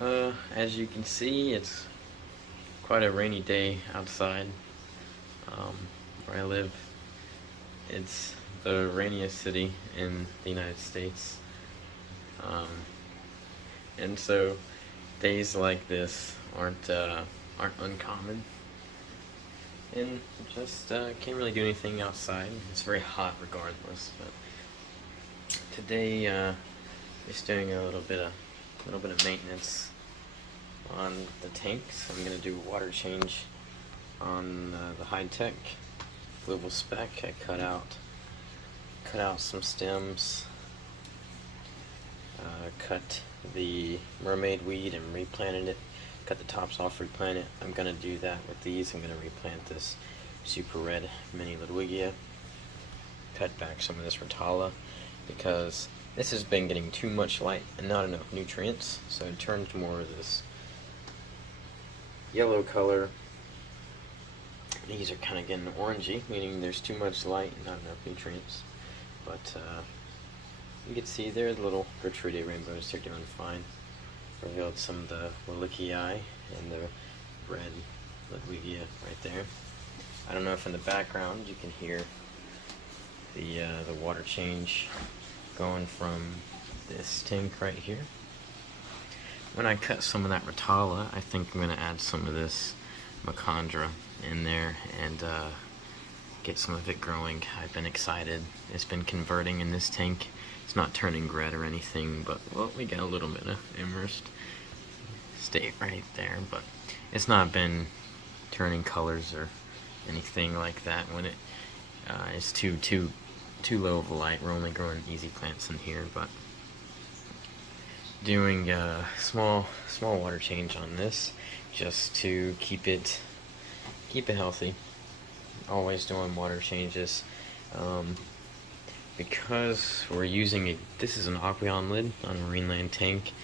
As you can see, it's quite a rainy day outside. Um, where I live, it's the rainiest city in the United States. Um, and so days like this aren't uncommon. And just can't really do anything outside. It's very hot regardless. But today, just doing a little bit of maintenance on the tanks. I'm gonna do a water change on the high tech global spec. I cut out some stems, cut the mermaid weed and replanted it. Cut the tops off, replant it. I'm gonna do that with these. I'm gonna replant this super red mini Ludwigia. Cut back some of this Rotala because this has been getting too much light and not enough nutrients, so it turned more of this yellow color. These are kind of getting orangey, meaning there's too much light and not enough nutrients. But you can see there the little Gertrude rainbows, they're doing fine. Revealed some of the Wallachii and the red Ludwigia right there. I don't know if in the background you can hear the water change going from this tank right here. When I cut some of that Rotala, I think I'm going to add some of this Macandra in there and get some of it growing. I've been excited. It's been converting in this tank. It's not turning red or anything, but well, we got a little bit of immersed state right there, but it's not been turning colors or anything like that when it is too low of a light. We're only growing easy plants in here, but doing a small water change on this just to keep it healthy. Always doing water changes. Because we're using this is an Aquarium lid on a Marineland tank.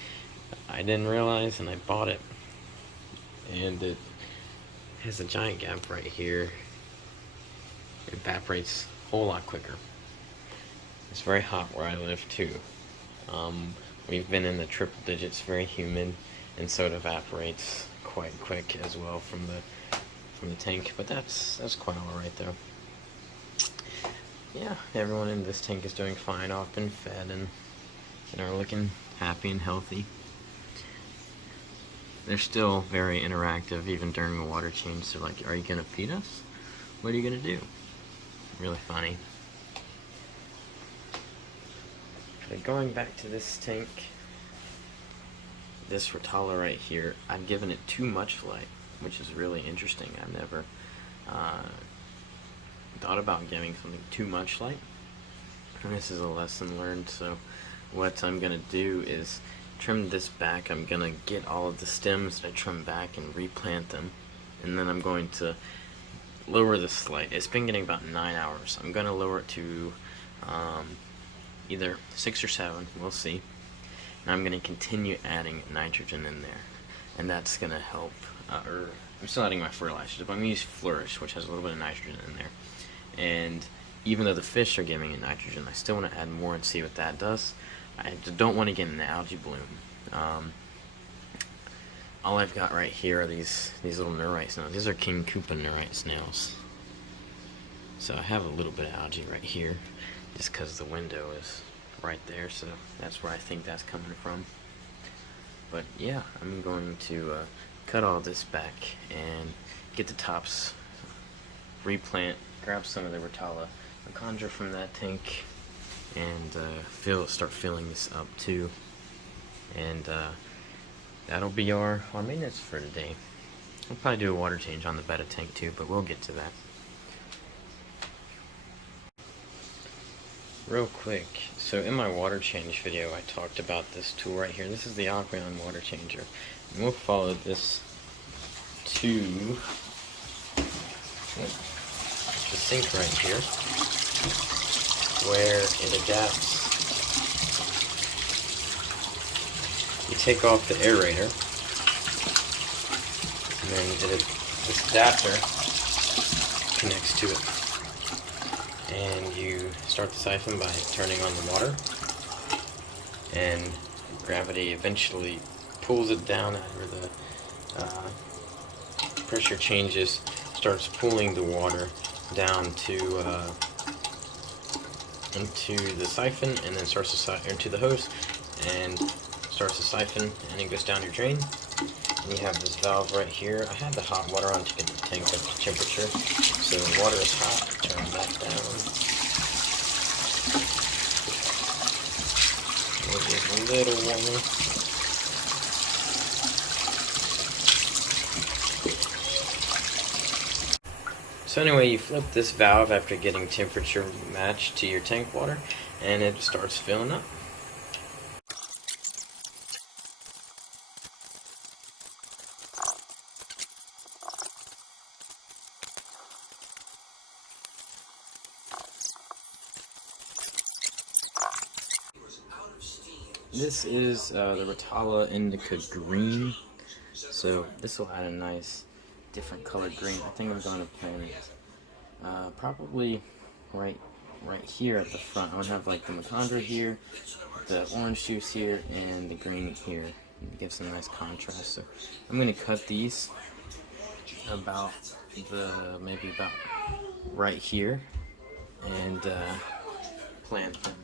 I didn't realize, and I bought it, and it has a giant gap right here. It evaporates a whole lot quicker. It's very hot where I live too. We've been in the triple digits, very humid, and so it evaporates quite quick as well from the tank. But that's quite all right though. Yeah, everyone in this tank is doing fine. I've been fed and are looking happy and healthy. They're still very interactive even during the water change. They're like, are you going to feed us? What are you going to do? Really funny. But going back to this tank, this Rotala right here, I've given it too much light, which is really interesting. I've never thought about giving something too much light, and this is a lesson learned. So what I'm gonna do is trim this back. I'm gonna get all of the stems that I trimmed back and replant them, and then I'm going to lower this light. It's been getting about 9 hours. I'm gonna lower it to either 6 or 7, we'll see, and I'm gonna continue adding nitrogen in there, and that's gonna help. Or I'm still adding my fertilizers, but I'm gonna use Flourish, which has a little bit of nitrogen in there. And even though the fish are giving it nitrogen, I still want to add more and see what that does. I don't want to get an algae bloom. All I've got right here are these little neurite snails. These are King Koopa neurite snails. So I have a little bit of algae right here, just because the window is right there, so that's where I think that's coming from. But yeah, I'm going to cut all this back and get the tops, replant, grab some of the Rotala Macandra from that tank, and start filling this up too. And that'll be our maintenance for today. I'll probably do a water change on the betta tank too, but we'll get to that. Real quick, so in my water change video I talked about this tool right here. This is the Aquarium water changer. And we'll follow this to the sink right here, where it adapts. You take off the aerator, and then this adapter connects to it. And you start the siphon by turning on the water, and gravity eventually pulls it down where the pressure changes, starts pulling the water down to into the siphon, and then starts to into the hose, and starts to siphon, and it goes down your drain. And you have this valve right here. I had the hot water on to get the tank up to temperature, so the water is hot. Turn that down. It is a little warmer. So anyway, you flip this valve after getting temperature matched to your tank water, and it starts filling up. This is the Rotala Indica Green, so this will add a nice different colored green. I think I'm going to plant it probably right here at the front. I'm going to have like the Macandra here, the orange juice here, and the green here. It gives a nice contrast. So I'm going to cut these about maybe about right here and plant them.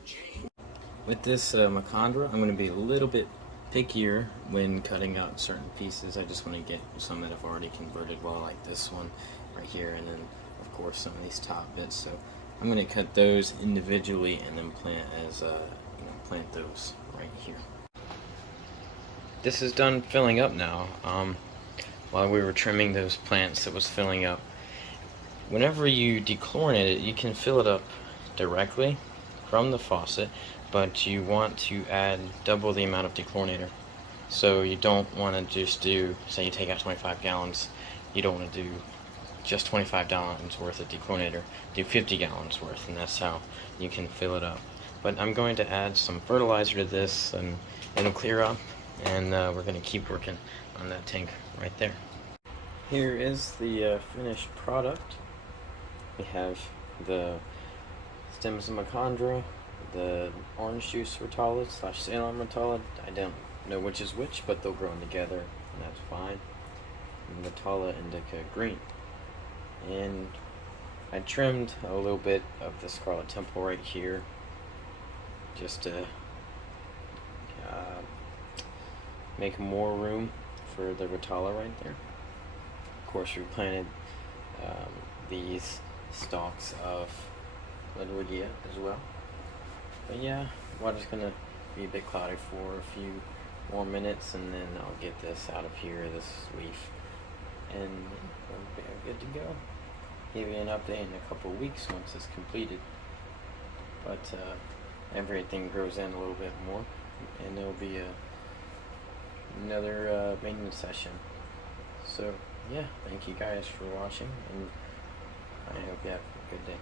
With this Macandra, I'm going to be a little bit pickier when cutting out certain pieces. I just want to get some that I've already converted well, like this one right here, and then of course some of these top bits. So I'm going to cut those individually and then plant plant those right here. This is done filling up now. While we were trimming those plants that was filling up, whenever you dechlorinate it, you can fill it up directly from the faucet, but you want to add double the amount of dechlorinator. So you don't want to just do, say you take out 25 gallons, you don't want to do just 25 gallons worth of dechlorinator, do 50 gallons worth, and that's how you can fill it up. But I'm going to add some fertilizer to this, and it'll clear up, and we're going to keep working on that tank right there. Here is the finished product. We have the stems of Macandra, the orange juice Rotala / Ceylon Rotala. I don't know which is which, but they'll grow together, and that's fine. And Rotala Indica Green. And I trimmed a little bit of the Scarlet Temple right here, just to make more room for the Rotala right there. Of course, we planted these stalks of Ludwigia as well. But yeah, water's gonna be a bit cloudy for a few more minutes, and then I'll get this out of here, this leaf, and we'll be good to go. Give you an update in a couple of weeks once it's completed. But everything grows in a little bit more, and there'll be another maintenance session. So yeah, thank you guys for watching, and I hope you have a good day.